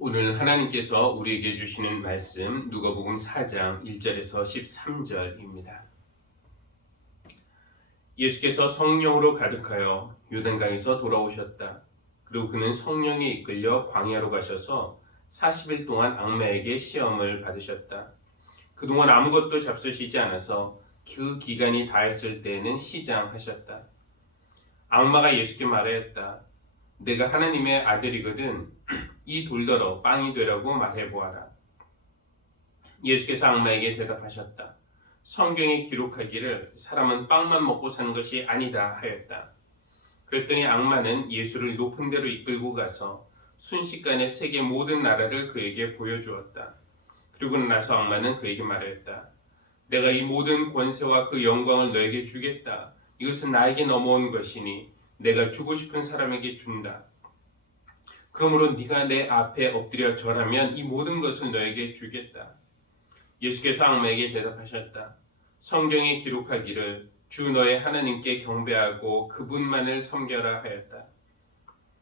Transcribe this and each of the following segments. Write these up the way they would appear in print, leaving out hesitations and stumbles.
오늘 하나님께서 우리에게 주시는 말씀 누가복음 4장 1절에서 13절입니다. 예수께서 성령으로 가득하여 요단강에서 돌아오셨다. 그리고 그는 성령에 이끌려 광야로 가셔서 40일 동안 악마에게 시험을 받으셨다. 그동안 아무것도 잡수시지 않아서 그 기간이 다했을 때에는 시장하셨다. 악마가 예수께 말하였다. 내가 하나님의 아들이거든 이 돌더러 빵이 되라고 말해보아라. 예수께서 악마에게 대답하셨다. 성경에 기록하기를 사람은 빵만 먹고 사는 것이 아니다 하였다. 그랬더니 악마는 예수를 높은 데로 이끌고 가서 순식간에 세계 모든 나라를 그에게 보여주었다. 그리고 나서 악마는 그에게 말하였다. 내가 이 모든 권세와 그 영광을 너에게 주겠다. 이것은 나에게 넘어온 것이니 내가 주고 싶은 사람에게 준다. 그러므로 네가 내 앞에 엎드려 절하면 이 모든 것을 너에게 주겠다. 예수께서 악마에게 대답하셨다. 성경에 기록하기를 주 너의 하나님께 경배하고 그분만을 섬겨라 하였다.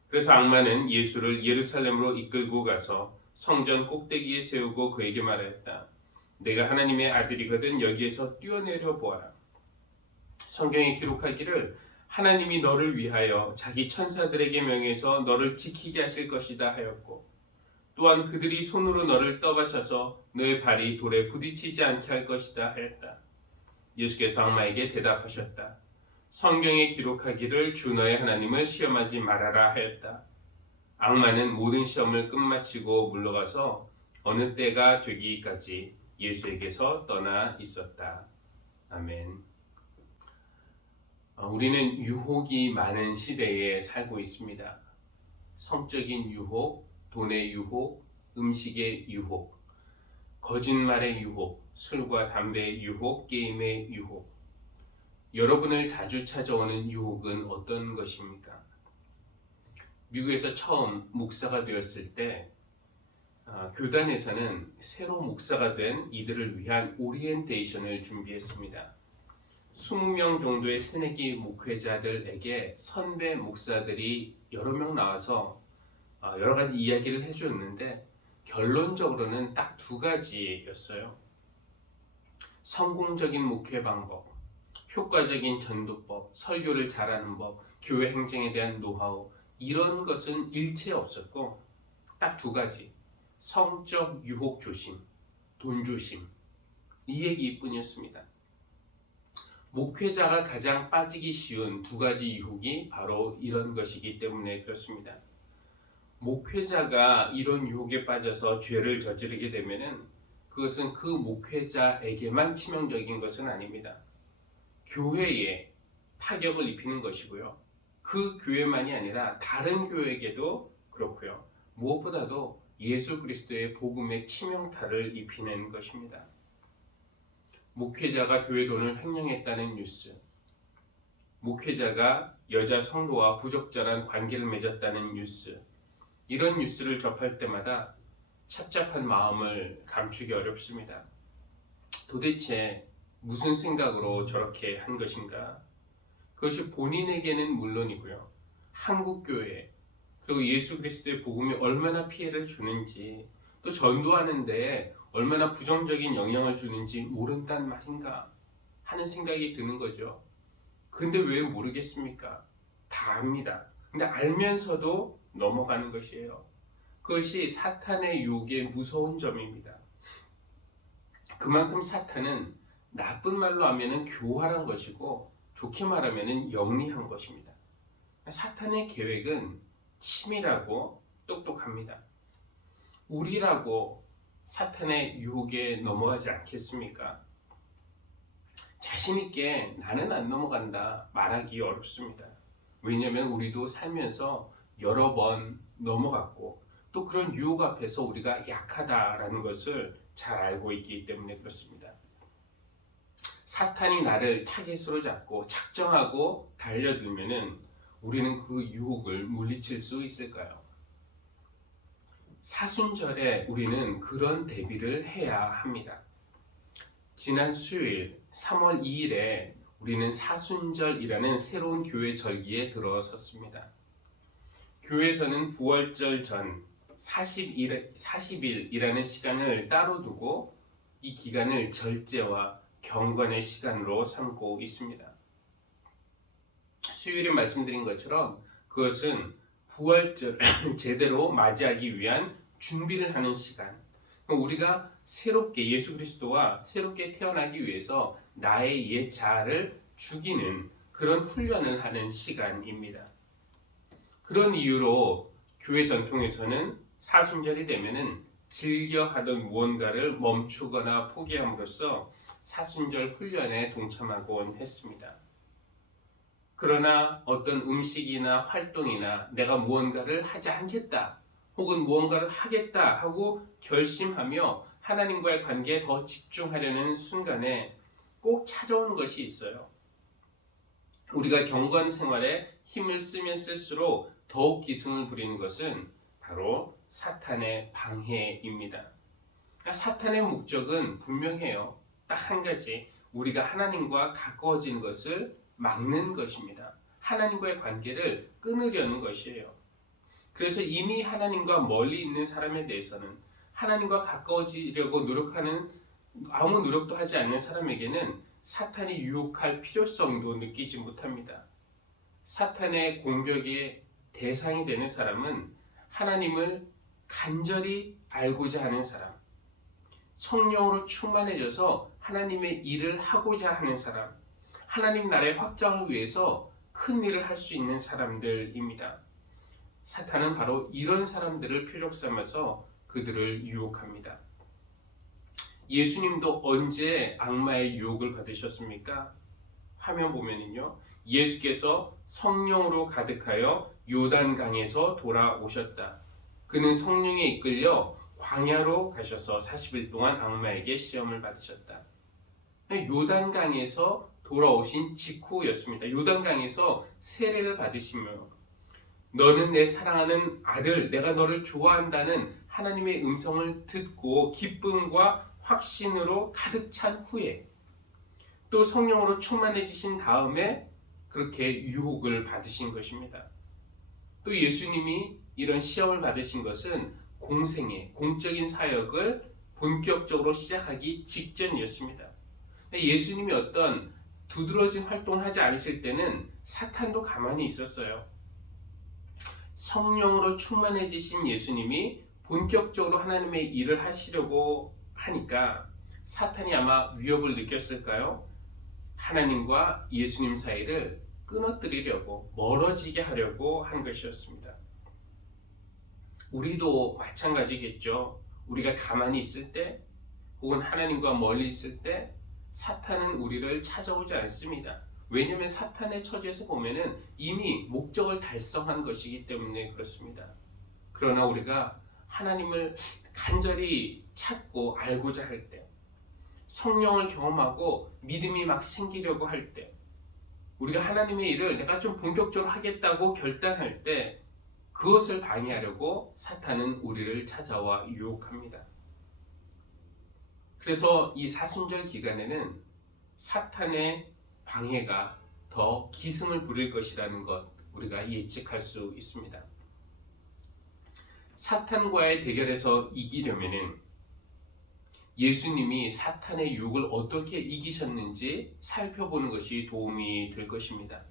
그래서 악마는 예수를 예루살렘으로 이끌고 가서 성전 꼭대기에 세우고 그에게 말하였다. 내가 하나님의 아들이거든 여기에서 뛰어내려 보아라. 성경에 기록하기를 하나님이 너를 위하여 자기 천사들에게 명해서 너를 지키게 하실 것이다 하였고 또한 그들이 손으로 너를 떠받쳐서 너의 발이 돌에 부딪히지 않게 할 것이다 하였다. 예수께서 악마에게 대답하셨다. 성경에 기록하기를 주 너의 하나님을 시험하지 말아라 하였다. 악마는 모든 시험을 끝마치고 물러가서 어느 때가 되기까지 예수에게서 떠나 있었다. 아멘. 우리는 유혹이 많은 시대에 살고 있습니다. 성적인 유혹, 돈의 유혹, 음식의 유혹, 거짓말의 유혹, 술과 담배의 유혹, 게임의 유혹. 여러분을 자주 찾아오는 유혹은 어떤 것입니까? 미국에서 처음 목사가 되었을 때 교단에서는 새로 목사가 된 이들을 위한 오리엔테이션을 준비했습니다. 20명 정도의 새내기 목회자들에게 선배 목사들이 여러 명 나와서 여러 가지 이야기를 해줬는데 결론적으로는 딱 두 가지였어요. 성공적인 목회 방법, 효과적인 전도법, 설교를 잘하는 법, 교회 행정에 대한 노하우 이런 것은 일체 없었고 딱 두 가지, 성적 유혹 조심, 돈 조심 이 얘기뿐이었습니다. 목회자가 가장 빠지기 쉬운 두 가지 유혹이 바로 이런 것이기 때문에 그렇습니다. 목회자가 이런 유혹에 빠져서 죄를 저지르게 되면은 그것은 그 목회자에게만 치명적인 것은 아닙니다. 교회에 타격을 입히는 것이고요. 그 교회만이 아니라 다른 교회에게도 그렇고요. 무엇보다도 예수 그리스도의 복음에 치명타를 입히는 것입니다. 목회자가 교회 돈을 횡령했다는 뉴스, 목회자가 여자 성도와 부적절한 관계를 맺었다는 뉴스, 이런 뉴스를 접할 때마다 착잡한 마음을 감추기 어렵습니다. 도대체 무슨 생각으로 저렇게 한 것인가? 그것이 본인에게는 물론이고요. 한국교회, 그리고 예수 그리스도의 복음이 얼마나 피해를 주는지, 또 전도하는데 얼마나 부정적인 영향을 주는지 모른단 말인가 하는 생각이 드는 거죠. 근데 왜 모르겠습니까? 다 압니다. 근데 알면서도 넘어가는 것이에요. 그것이 사탄의 유혹의 무서운 점입니다. 그만큼 사탄은 나쁜 말로 하면은 교활한 것이고 좋게 말하면은 영리한 것입니다. 사탄의 계획은 치밀하고 똑똑합니다. 우리라고 사탄의 유혹에 넘어가지 않겠습니까? 자신 있게 나는 안 넘어간다 말하기 어렵습니다. 왜냐하면 우리도 살면서 여러 번 넘어갔고 또 그런 유혹 앞에서 우리가 약하다라는 것을 잘 알고 있기 때문에 그렇습니다. 사탄이 나를 타겟으로 잡고 작정하고 달려들면은 우리는 그 유혹을 물리칠 수 있을까요? 사순절에 우리는 그런 대비를 해야 합니다. 지난 수요일 3월 2일에 우리는 사순절이라는 새로운 교회 절기에 들어섰습니다. 교회에서는 부활절 전 40일이라는 시간을 따로 두고 이 기간을 절제와 경건의 시간으로 삼고 있습니다. 수요일에 말씀드린 것처럼 그것은 부활절을 제대로 맞이하기 위한 준비를 하는 시간. 우리가 새롭게 예수 그리스도와 새롭게 태어나기 위해서 나의 옛 자아를 죽이는 그런 훈련을 하는 시간입니다. 그런 이유로 교회 전통에서는 사순절이 되면은 즐겨 하던 무언가를 멈추거나 포기함으로써 사순절 훈련에 동참하곤 했습니다. 그러나 어떤 음식이나 활동이나 내가 무언가를 하지 않겠다 혹은 무언가를 하겠다 하고 결심하며 하나님과의 관계에 더 집중하려는 순간에 꼭 찾아오는 것이 있어요. 우리가 경건 생활에 힘을 쓰면 쓸수록 더욱 기승을 부리는 것은 바로 사탄의 방해입니다. 사탄의 목적은 분명해요. 딱 한 가지, 우리가 하나님과 가까워지는 것을 막는 것입니다. 하나님과의 관계를 끊으려는 것이에요. 그래서 이미 하나님과 멀리 있는 사람에 대해서는, 하나님과 가까워지려고 노력하는, 아무 노력도 하지 않는 사람에게는 사탄이 유혹할 필요성도 느끼지 못합니다. 사탄의 공격의 대상이 되는 사람은 하나님을 간절히 알고자 하는 사람, 성령으로 충만해져서 하나님의 일을 하고자 하는 사람, 하나님 나라의 확장을 위해서 큰 일을 할 수 있는 사람들입니다. 사탄은 바로 이런 사람들을 표적 삼아서 그들을 유혹합니다. 예수님도 언제 악마의 유혹을 받으셨습니까? 화면 보면은요, 예수께서 성령으로 가득하여 요단강에서 돌아오셨다. 그는 성령에 이끌려 광야로 가셔서 40일 동안 악마에게 시험을 받으셨다. 요단강에서 돌아오신 직후였습니다. 요단강에서 세례를 받으시며 너는 내 사랑하는 아들, 내가 너를 좋아한다는 하나님의 음성을 듣고 기쁨과 확신으로 가득 찬 후에 또 성령으로 충만해지신 다음에 그렇게 유혹을 받으신 것입니다. 또 예수님이 이런 시험을 받으신 것은 공생의 공적인 사역을 본격적으로 시작하기 직전이었습니다. 예수님이 어떤 두드러진 활동을 하지 않으실 때는 사탄도 가만히 있었어요. 성령으로 충만해지신 예수님이 본격적으로 하나님의 일을 하시려고 하니까 사탄이 아마 위협을 느꼈을까요? 하나님과 예수님 사이를 끊어뜨리려고, 멀어지게 하려고 한 것이었습니다. 우리도 마찬가지겠죠. 우리가 가만히 있을 때 혹은 하나님과 멀리 있을 때 사탄은 우리를 찾아오지 않습니다. 왜냐하면 사탄의 처지에서 보면은 이미 목적을 달성한 것이기 때문에 그렇습니다. 그러나 우리가 하나님을 간절히 찾고 알고자 할 때, 성령을 경험하고 믿음이 막 생기려고 할 때, 우리가 하나님의 일을 내가 좀 본격적으로 하겠다고 결단할 때 그것을 방해하려고 사탄은 우리를 찾아와 유혹합니다. 그래서 이 사순절 기간에는 사탄의 방해가 더 기승을 부릴 것이라는 것 우리가 예측할 수 있습니다. 사탄과의 대결에서 이기려면은 예수님이 사탄의 유혹을 어떻게 이기셨는지 살펴보는 것이 도움이 될 것입니다.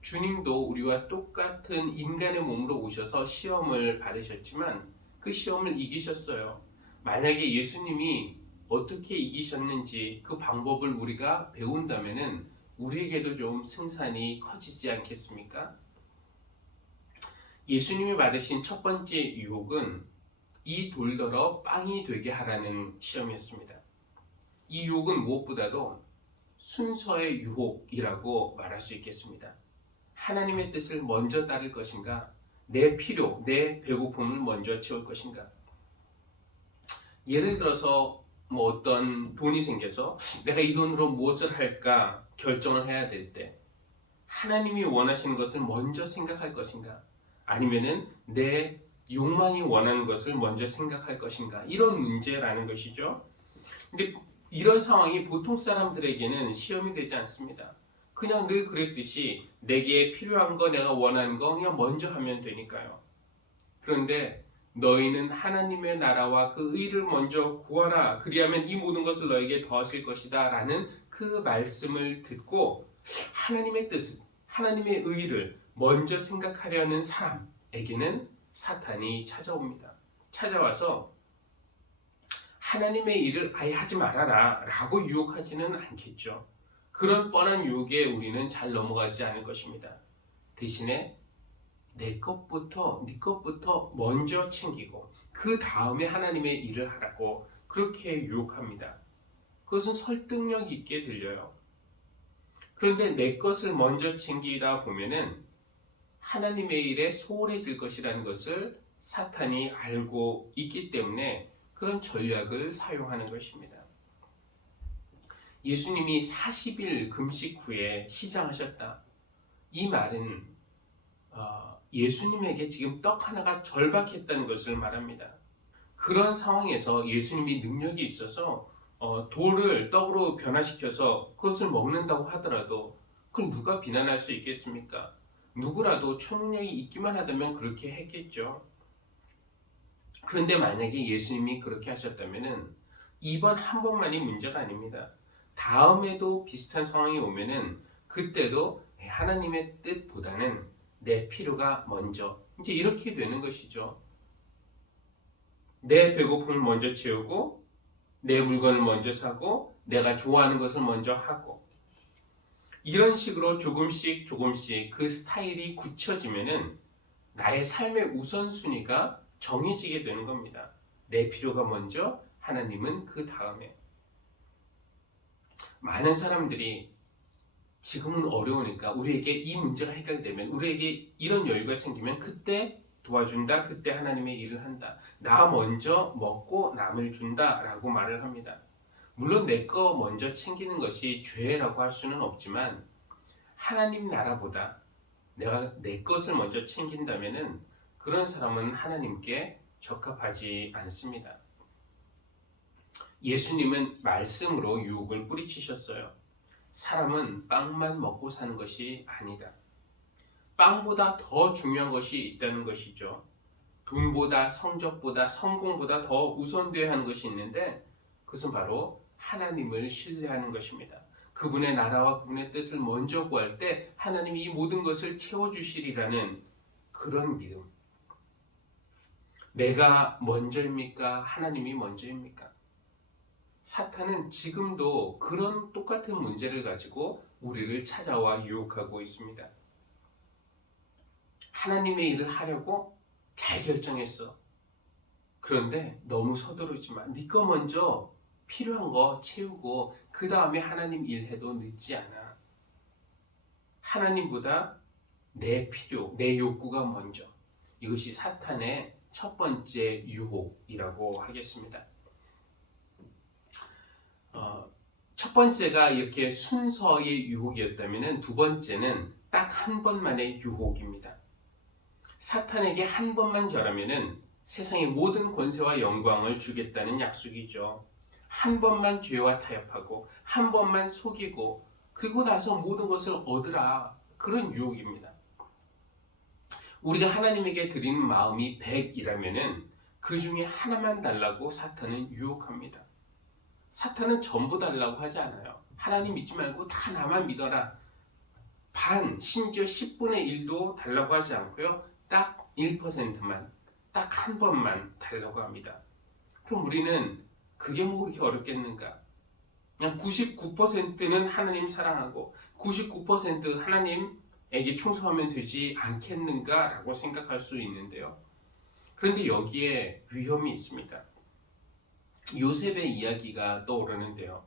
주님도 우리와 똑같은 인간의 몸으로 오셔서 시험을 받으셨지만 그 시험을 이기셨어요. 만약에 예수님이 어떻게 이기셨는지 그 방법을 우리가 배운다면은 우리에게도 좀 승산이 커지지 않겠습니까? 예수님이 받으신 첫 번째 유혹은 이 돌더러 빵이 되게 하라는 시험이었습니다. 이 유혹은 무엇보다도 순서의 유혹이라고 말할 수 있겠습니다. 하나님의 뜻을 먼저 따를 것인가? 내 필요, 내 배고픔을 먼저 채울 것인가? 예를 들어서 어떤 돈이 생겨서 내가 이 돈으로 무엇을 할까 결정을 해야 될 때 하나님이 원하시는 것을 먼저 생각할 것인가? 아니면은 내 욕망이 원하는 것을 먼저 생각할 것인가? 이런 문제라는 것이죠. 근데 이런 상황이 보통 사람들에게는 시험이 되지 않습니다. 그냥 늘 그랬듯이 내게 필요한 거, 내가 원하는 거 그냥 먼저 하면 되니까요. 그런데 너희는 하나님의 나라와 그 의를 먼저 구하라. 그리하면 이 모든 것을 너에게 더하실 것이다. 라는 그 말씀을 듣고 하나님의 뜻을, 하나님의 의를 먼저 생각하려는 사람에게는 사탄이 찾아옵니다. 찾아와서 하나님의 일을 아예 하지 말아라 라고 유혹하지는 않겠죠. 그런 뻔한 유혹에 우리는 잘 넘어가지 않을 것입니다. 대신에 네 것부터 먼저 챙기고 그 다음에 하나님의 일을 하라고 그렇게 유혹합니다. 그것은 설득력 있게 들려요. 그런데 내 것을 먼저 챙기다 보면은 하나님의 일에 소홀해질 것이라는 것을 사탄이 알고 있기 때문에 그런 전략을 사용하는 것입니다. 예수님이 40일 금식 후에 시장하셨다. 이 말은 예수님에게 지금 떡 하나가 절박했다는 것을 말합니다. 그런 상황에서 예수님이 능력이 있어서 돌을 떡으로 변화시켜서 그것을 먹는다고 하더라도 그걸 누가 비난할 수 있겠습니까? 누구라도 초능력이 있기만 하다면 그렇게 했겠죠. 그런데 만약에 예수님이 그렇게 하셨다면 이번 한 번만이 문제가 아닙니다. 다음에도 비슷한 상황이 오면은 그때도 하나님의 뜻보다는 내 필요가 먼저, 이제 이렇게 되는 것이죠. 내 배고픔을 먼저 채우고 내 물건을 먼저 사고 내가 좋아하는 것을 먼저 하고 이런 식으로 조금씩 그 스타일이 굳혀지면은 나의 삶의 우선순위가 정해지게 되는 겁니다. 내 필요가 먼저, 하나님은 그 다음에. 많은 사람들이 지금은 어려우니까 우리에게 이 문제가 해결되면, 우리에게 이런 여유가 생기면 그때 도와준다, 그때 하나님의 일을 한다. 나 먼저 먹고 남을 준다 라고 말을 합니다. 물론 내 거 먼저 챙기는 것이 죄라고 할 수는 없지만 하나님 나라보다 내가 내 것을 먼저 챙긴다면은 그런 사람은 하나님께 적합하지 않습니다. 예수님은 말씀으로 유혹을 뿌리치셨어요. 사람은 빵만 먹고 사는 것이 아니다. 빵보다 더 중요한 것이 있다는 것이죠. 돈보다, 성적보다, 성공보다 더 우선되어야 하는 것이 있는데 그것은 바로 하나님을 신뢰하는 것입니다. 그분의 나라와 그분의 뜻을 먼저 구할 때 하나님이 이 모든 것을 채워주시리라는 그런 믿음. 내가 먼저입니까? 하나님이 먼저입니까? 사탄은 지금도 그런 똑같은 문제를 가지고 우리를 찾아와 유혹하고 있습니다. 하나님의 일을 하려고 잘 결정했어. 그런데 너무 서두르지 마. 네 거 먼저 필요한 거 채우고 그 다음에 하나님 일해도 늦지 않아. 하나님보다 내 필요, 내 욕구가 먼저. 이것이 사탄의 첫 번째 유혹이라고 하겠습니다. 첫 번째가 이렇게 순서의 유혹이었다면 두 번째는 딱 한 번만의 유혹입니다. 사탄에게 한 번만 절하면은 세상의 모든 권세와 영광을 주겠다는 약속이죠. 한 번만 죄와 타협하고 한 번만 속이고 그리고 나서 모든 것을 얻으라. 그런 유혹입니다. 우리가 하나님에게 드리는 마음이 100이라면은 그 중에 하나만 달라고 사탄은 유혹합니다. 사탄은 전부 달라고 하지 않아요. 하나님 믿지 말고 다 나만 믿어라. 반, 심지어 10분의 1도 달라고 하지 않고요. 딱 1%만, 딱 한 번만 달라고 합니다. 그럼 우리는 그게 뭐 그렇게 어렵겠는가? 그냥 99%는 하나님 사랑하고 99% 하나님에게 충성하면 되지 않겠는가? 라고 생각할 수 있는데요. 그런데 여기에 위험이 있습니다. 요셉의 이야기가 떠오르는데요.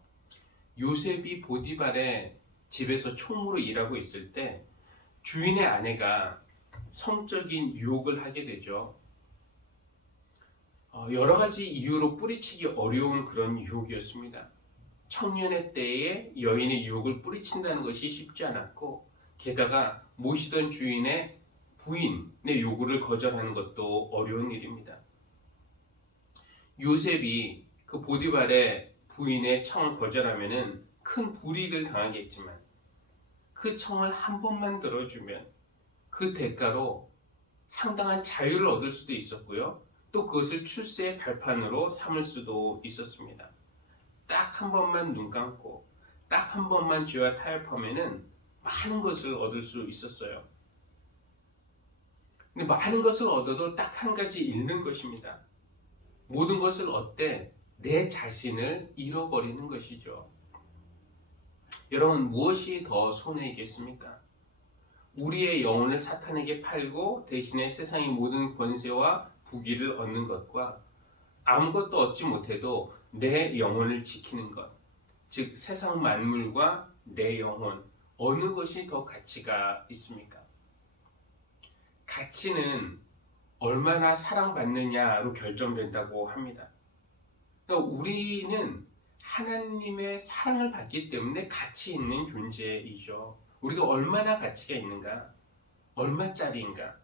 요셉이 보디발의 집에서 총무로 일하고 있을 때 주인의 아내가 성적인 유혹을 하게 되죠. 여러 가지 이유로 뿌리치기 어려운 그런 유혹이었습니다. 청년의 때에 여인의 유혹을 뿌리친다는 것이 쉽지 않았고 게다가 모시던 주인의 부인의 요구를 거절하는 것도 어려운 일입니다. 요셉이 그 보디발의 부인의 청을 거절하면은 큰 불이익을 당하겠지만 그 청을 한 번만 들어주면 그 대가로 상당한 자유를 얻을 수도 있었고요. 또 그것을 출세의 발판으로 삼을 수도 있었습니다. 딱 한 번만 눈 감고 딱 한 번만 죄와 타협하면은 많은 것을 얻을 수 있었어요. 근데 많은 것을 얻어도 딱 한 가지 잃는 것입니다. 모든 것을 얻되 내 자신을 잃어버리는 것이죠. 여러분, 무엇이 더 손해이겠습니까? 우리의 영혼을 사탄에게 팔고 대신에 세상의 모든 권세와 부귀를 얻는 것과 아무것도 얻지 못해도 내 영혼을 지키는 것, 즉 세상 만물과 내 영혼, 어느 것이 더 가치가 있습니까? 가치는 얼마나 사랑받느냐로 결정된다고 합니다. 그러니까 우리는 하나님의 사랑을 받기 때문에 가치 있는 존재이죠. 우리가 얼마나 가치가 있는가? 얼마짜리인가?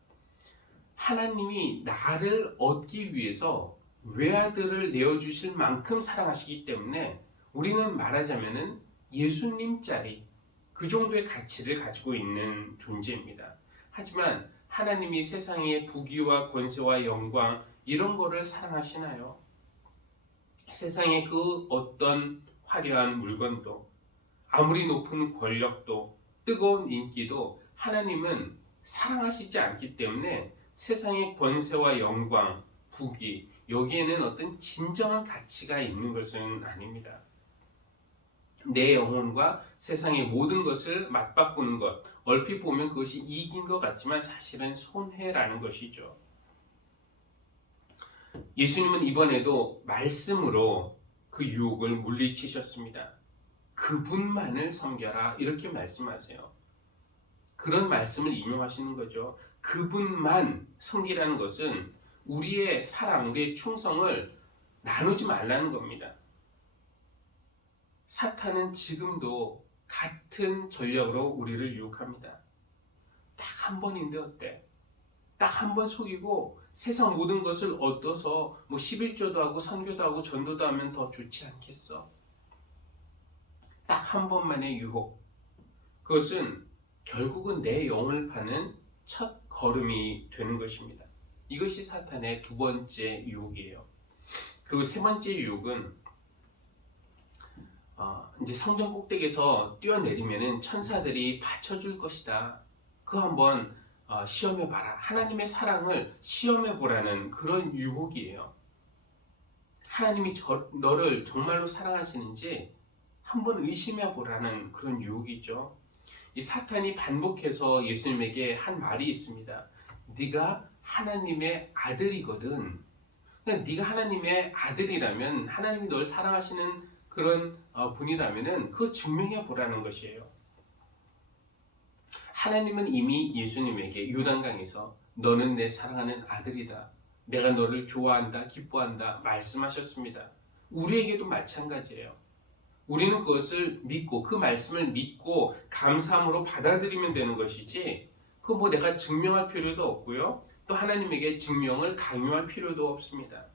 하나님이 나를 얻기 위해서 외아들을 내어주실 만큼 사랑하시기 때문에 우리는 말하자면은 예수님짜리 그 정도의 가치를 가지고 있는 존재입니다. 하지만 하나님이 세상의 부귀와 권세와 영광 이런 거를 사랑하시나요? 세상의 그 어떤 화려한 물건도 아무리 높은 권력도 뜨거운 인기도 하나님은 사랑하시지 않기 때문에 세상의 권세와 영광, 부귀 여기에는 어떤 진정한 가치가 있는 것은 아닙니다. 내 영혼과 세상의 모든 것을 맞바꾸는 것, 얼핏 보면 그것이 이익인 것 같지만 사실은 손해라는 것이죠. 예수님은 이번에도 말씀으로 그 유혹을 물리치셨습니다. 그분만을 섬겨라 이렇게 말씀하세요. 그런 말씀을 인용하시는 거죠. 그분만 섬기라는 것은 우리의 사랑, 우리의 충성을 나누지 말라는 겁니다. 사탄은 지금도 같은 전략으로 우리를 유혹합니다. 딱 한 번인데 어때? 딱 한 번 속이고 세상 모든 것을 얻어서 11조도 하고 선교도 하고 전도도 하면 더 좋지 않겠어? 딱 한 번만의 유혹. 그것은 결국은 내 영혼을 파는 첫 걸음이 되는 것입니다. 이것이 사탄의 두 번째 유혹이에요. 그리고 세 번째 유혹은 이제 성전 꼭대기에서 뛰어내리면은 천사들이 받쳐줄 것이다. 그거 한번 시험해봐라. 하나님의 사랑을 시험해보라는 그런 유혹이에요. 하나님이 너를 정말로 사랑하시는지 한번 의심해보라는 그런 유혹이죠. 이 사탄이 반복해서 예수님에게 한 말이 있습니다. 네가 하나님의 아들이거든. 그러니까 네가 하나님의 아들이라면 하나님이 널 사랑하시는 그런 분이라면은 그거 증명해 보라는 것이에요. 하나님은 이미 예수님에게 요단강에서 너는 내 사랑하는 아들이다. 내가 너를 좋아한다, 기뻐한다 말씀하셨습니다. 우리에게도 마찬가지예요. 우리는 그것을 믿고 그 말씀을 믿고 감사함으로 받아들이면 되는 것이지 그거 내가 증명할 필요도 없고요. 또 하나님에게 증명을 강요할 필요도 없습니다.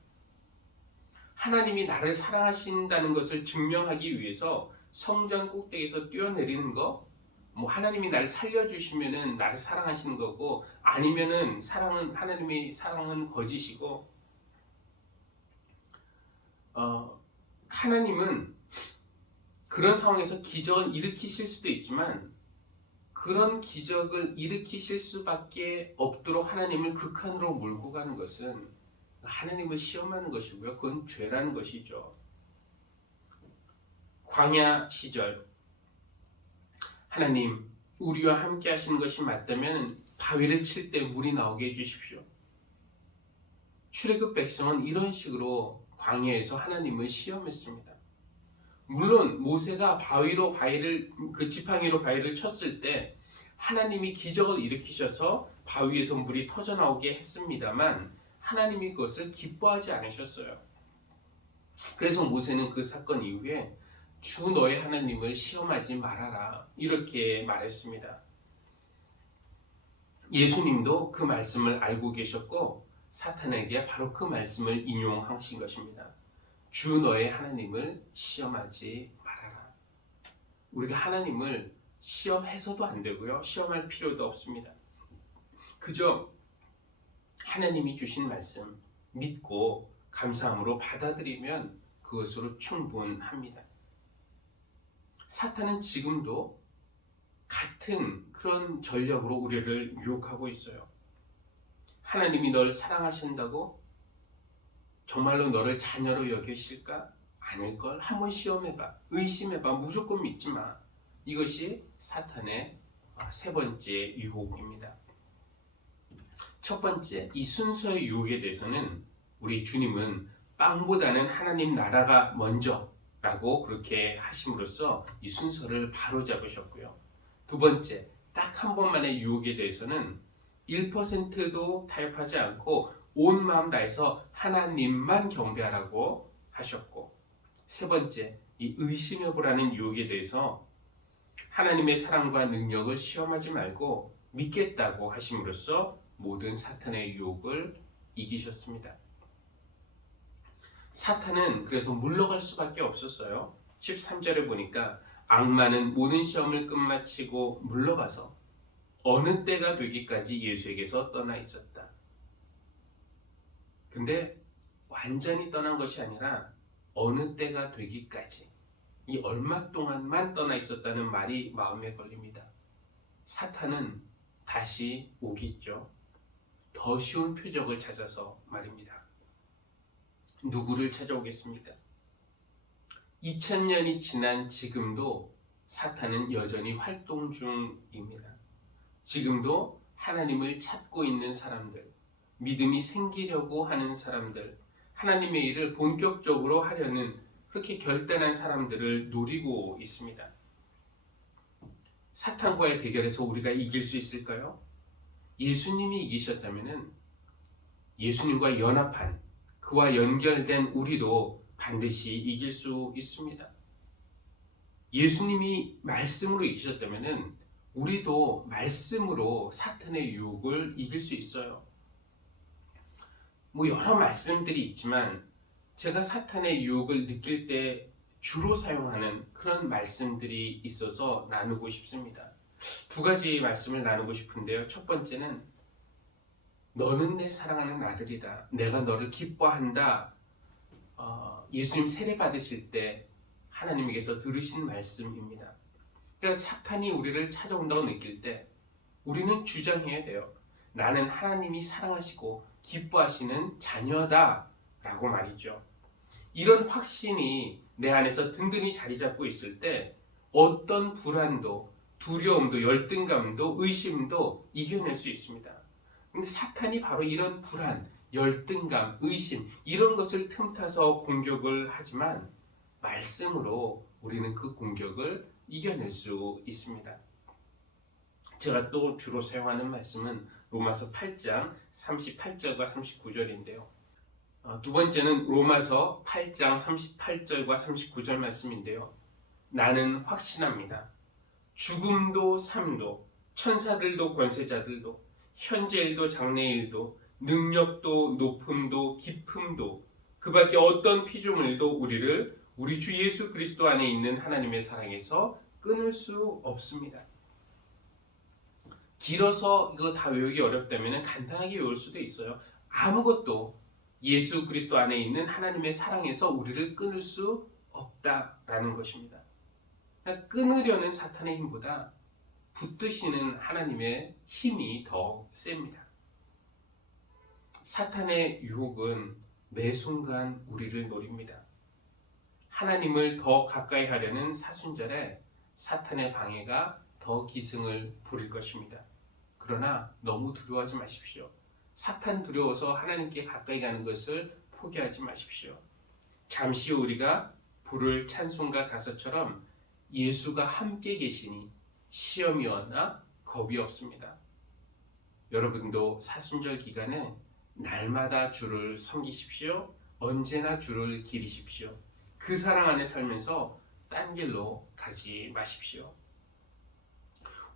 하나님이 나를 사랑하신다는 것을 증명하기 위해서 성전 꼭대기에서 뛰어내리는 거, 하나님이 나를 살려주시면은 나를 사랑하시는 거고, 아니면은 하나님의 사랑은 거짓이고, 하나님은 그런 상황에서 기적을 일으키실 수도 있지만, 그런 기적을 일으키실 수밖에 없도록 하나님을 극한으로 몰고 가는 것은 하나님을 시험하는 것이고요. 그건 죄라는 것이죠. 광야 시절 하나님 우리와 함께 하시는 것이 맞다면 바위를 칠 때 물이 나오게 해주십시오. 출애굽 백성은 이런 식으로 광야에서 하나님을 시험했습니다. 물론 모세가 그 지팡이로 바위를 쳤을 때 하나님이 기적을 일으키셔서 바위에서 물이 터져 나오게 했습니다만 하나님이 그것을 기뻐하지 않으셨어요. 그래서 모세는 그 사건 이후에 주 너의 하나님을 시험하지 말아라 이렇게 말했습니다. 예수님도 그 말씀을 알고 계셨고 사탄에게 바로 그 말씀을 인용하신 것입니다. 주 너의 하나님을 시험하지 말아라. 우리가 하나님을 시험해서도 안 되고요. 시험할 필요도 없습니다. 그저 하나님이 주신 말씀, 믿고 감사함으로 받아들이면 그것으로 충분합니다. 사탄은 지금도 같은 그런 전략으로 우리를 유혹하고 있어요. 하나님이 널 사랑하신다고? 정말로 너를 자녀로 여기실까? 아닐걸? 한번 시험해봐. 의심해봐. 무조건 믿지 마. 이것이 사탄의 세 번째 유혹입니다. 첫 번째, 이 순서의 유혹에 대해서는 우리 주님은 빵보다는 하나님 나라가 먼저 라고 그렇게 하심으로써 이 순서를 바로 잡으셨고요. 두 번째, 딱 한 번만의 유혹에 대해서는 1%도 타협하지 않고 온 마음 다해서 하나님만 경배하라고 하셨고, 세 번째, 이 의심해보라는 유혹에 대해서 하나님의 사랑과 능력을 시험하지 말고 믿겠다고 하심으로써 모든 사탄의 유혹을 이기셨습니다. 사탄은 그래서 물러갈 수밖에 없었어요. 13절에 보니까 악마는 모든 시험을 끝마치고 물러가서 어느 때가 되기까지 예수에게서 떠나 있었다. 근데 완전히 떠난 것이 아니라 어느 때가 되기까지, 이 얼마 동안만 떠나 있었다는 말이 마음에 걸립니다. 사탄은 다시 오겠죠. 더 쉬운 표적을 찾아서 말입니다. 누구를 찾아오겠습니까? 2000년이 지난 지금도 사탄은 여전히 활동 중입니다. 지금도 하나님을 찾고 있는 사람들, 믿음이 생기려고 하는 사람들, 하나님의 일을 본격적으로 하려는 그렇게 결단한 사람들을 노리고 있습니다. 사탄과의 대결에서 우리가 이길 수 있을까요? 예수님이 이기셨다면 예수님과 연합한, 그와 연결된 우리도 반드시 이길 수 있습니다. 예수님이 말씀으로 이기셨다면 우리도 말씀으로 사탄의 유혹을 이길 수 있어요. 여러 말씀들이 있지만 제가 사탄의 유혹을 느낄 때 주로 사용하는 그런 말씀들이 있어서 나누고 싶습니다. 두 가지 말씀을 나누고 싶은데요. 첫 번째는 너는 내 사랑하는 아들이다. 내가 너를 기뻐한다. 예수님 세례 받으실 때 하나님께서 들으신 말씀입니다. 그러니까 사탄이 우리를 찾아온다고 느낄 때 우리는 주장해야 돼요. 나는 하나님이 사랑하시고 기뻐하시는 자녀다 라고 말이죠. 이런 확신이 내 안에서 든든히 자리 잡고 있을 때 어떤 불안도, 두려움도, 열등감도, 의심도 이겨낼 수 있습니다. 근데 사탄이 바로 이런 불안, 열등감, 의심 이런 것을 틈타서 공격을 하지만 말씀으로 우리는 그 공격을 이겨낼 수 있습니다. 제가 또 주로 사용하는 말씀은 로마서 8장 38절과 39절인데요. 두 번째는 로마서 8장 38절과 39절 말씀인데요. 나는 확신합니다. 죽음도 삶도 천사들도 권세자들도 현재일도 장래일도 능력도 높음도 깊음도 그 밖에 어떤 피조물도 우리를 우리 주 예수 그리스도 안에 있는 하나님의 사랑에서 끊을 수 없습니다. 길어서 이거 다 외우기 어렵다면 간단하게 외울 수도 있어요. 아무것도 예수 그리스도 안에 있는 하나님의 사랑에서 우리를 끊을 수 없다라는 것입니다. 끊으려는 사탄의 힘보다 붙드시는 하나님의 힘이 더 셉니다. 사탄의 유혹은 매 순간 우리를 노립니다. 하나님을 더 가까이 하려는 사순절에 사탄의 방해가 더 기승을 부릴 것입니다. 그러나 너무 두려워하지 마십시오. 사탄 두려워서 하나님께 가까이 가는 것을 포기하지 마십시오. 잠시 우리가 부를 찬송가 가사처럼 예수가 함께 계시니 시험이 오나 겁이 없습니다. 여러분도 사순절 기간에 날마다 주를 섬기십시오. 언제나 주를 기리십시오. 그 사랑 안에 살면서 딴 길로 가지 마십시오.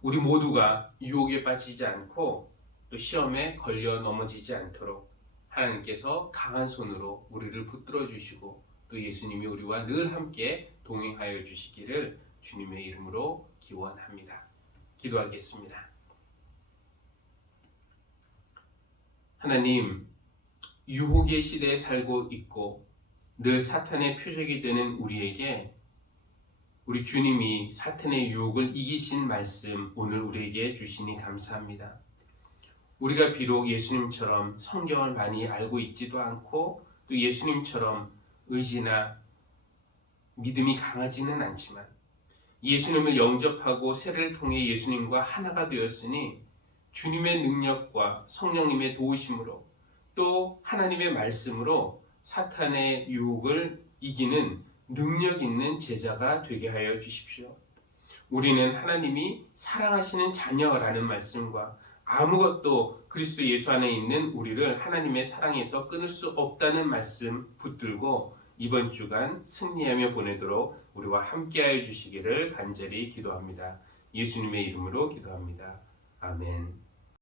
우리 모두가 유혹에 빠지지 않고 또 시험에 걸려 넘어지지 않도록 하나님께서 강한 손으로 우리를 붙들어 주시고 또 예수님이 우리와 늘 함께 동행하여 주시기를 주님의 이름으로 기원합니다. 기도하겠습니다. 하나님, 유혹의 시대에 살고 있고 늘 사탄의 표적이 되는 우리에게 우리 주님이 사탄의 유혹을 이기신 말씀 오늘 우리에게 주시니 감사합니다. 우리가 비록 예수님처럼 성경을 많이 알고 있지도 않고 또 예수님처럼 의지나 믿음이 강하지는 않지만 예수님을 영접하고 세례를 통해 예수님과 하나가 되었으니 주님의 능력과 성령님의 도우심으로 또 하나님의 말씀으로 사탄의 유혹을 이기는 능력 있는 제자가 되게 하여 주십시오. 우리는 하나님이 사랑하시는 자녀라는 말씀과 아무것도 그리스도 예수 안에 있는 우리를 하나님의 사랑에서 끊을 수 없다는 말씀 붙들고 이번 주간 승리하며 보내도록 우리와 함께하여 주시기를 간절히 기도합니다. 예수님의 이름으로 기도합니다. 아멘.